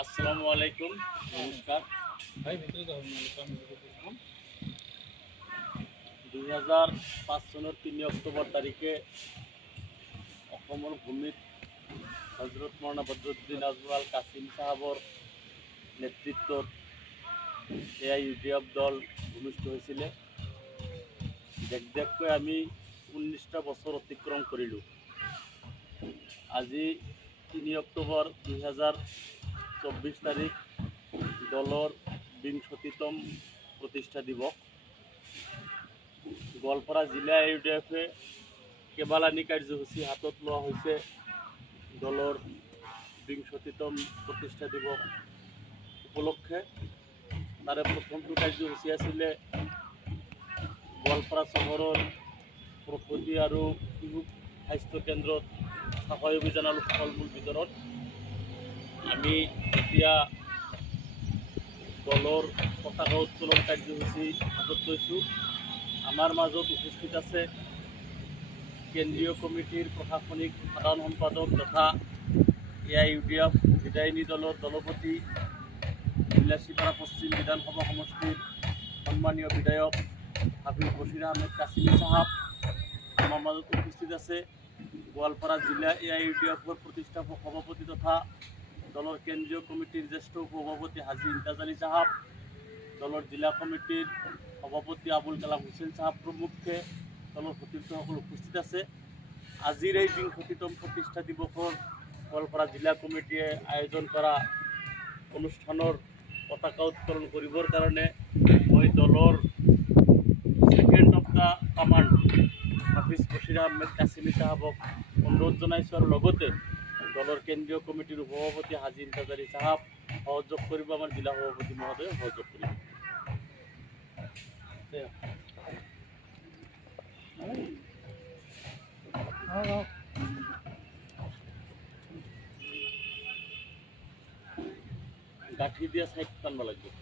আসসালামু আলাইকুম, নমস্কাৰ। 2005 চনৰ 3 অক্টোবৰ তাৰিখে অসমৰ ভূমিত হজৰত মৌলানা বদৰুদ্দিন আজমল কাছিম সাহাবৰ নেতৃত্বত AIUDF দল ভূমিষ্ঠ হৈছিলে। দেখকৈ আমি 19টা বছৰ অতিক্ৰম কৰিলোঁ। আজি 3 অক্টোবৰ 2024 তাৰিখ দলৰ 20তম প্ৰতিষ্ঠা দিৱস। গোৱালপাৰা জিলা AIUDFে কেইবালানি কাৰ্যসূচী হাতত লোৱা হৈছে। দলৰ 20তম প্ৰতিষ্ঠা দিৱস উপলক্ষে তাৰে প্ৰথমটো কাৰ্যসূচী আছিলে গোৱালপাৰা চহৰৰ প্ৰসূতি আৰু শিশু স্বাস্থ্য কেন্দ্ৰত চাফাই অভিযান আৰু ফল মূল বিতৰণ। আমি এতিয়া দলৰ পতাকা উত্তোলন কাৰ্যসূচী হাতত লৈছোঁ। আমাৰ মাজত উপস্থিত আছে কেন্দ্ৰীয় কমিটিৰ প্ৰশাসনিক সাধাৰণ সম্পাদক তথা AIUDF বিদায়িনী দলৰ দলপতি বিলাসীপাৰা পশ্চিম বিধানসভা সমষ্টিৰ সন্মানীয় বিধায়ক হাফিজ বছিৰ আহমেদ কাছিমি সাহাব। আমাৰ মাজত উপস্থিত আছে গোৱালপাৰা জিলা AIUDFৰ প্ৰতিষ্ঠাপক সভাপতি তথা দলৰ কেন্দ্ৰীয় কমিটিৰ জ্যেষ্ঠ সভাপতি হাজী ইমতাজ আলী সাহাব, দলৰ জিলা কমিটিৰ সভাপতি আবুল কালাম হুছেইন সাহাব প্ৰমুখ্যে দলৰ সতীৰ্থসকল উপস্থিত আছে। আজিৰ এই 20তম প্ৰতিষ্ঠা দিৱসৰ গোৱালপাৰা জিলা কমিটিয়ে আয়োজন কৰা অনুষ্ঠানৰ পতাকা উত্তোলন কৰিবৰ কাৰণে মই দলৰ second of the command Hafiz Bashir Ahmed Qasimi সাহাবক অনুৰোধ জনাইছোঁ আৰু লগতে দলৰ কেন্দ্ৰীয় কমিটিৰ সভাপতি হাজী ইমতাজ আলী সাহাব সহযোগ কৰিব, আমাৰ জিলা সভাপতি মহোদয়ে সহযোগ কৰিব। গাঁঠি দিয়া চাইড টানব লাগিব।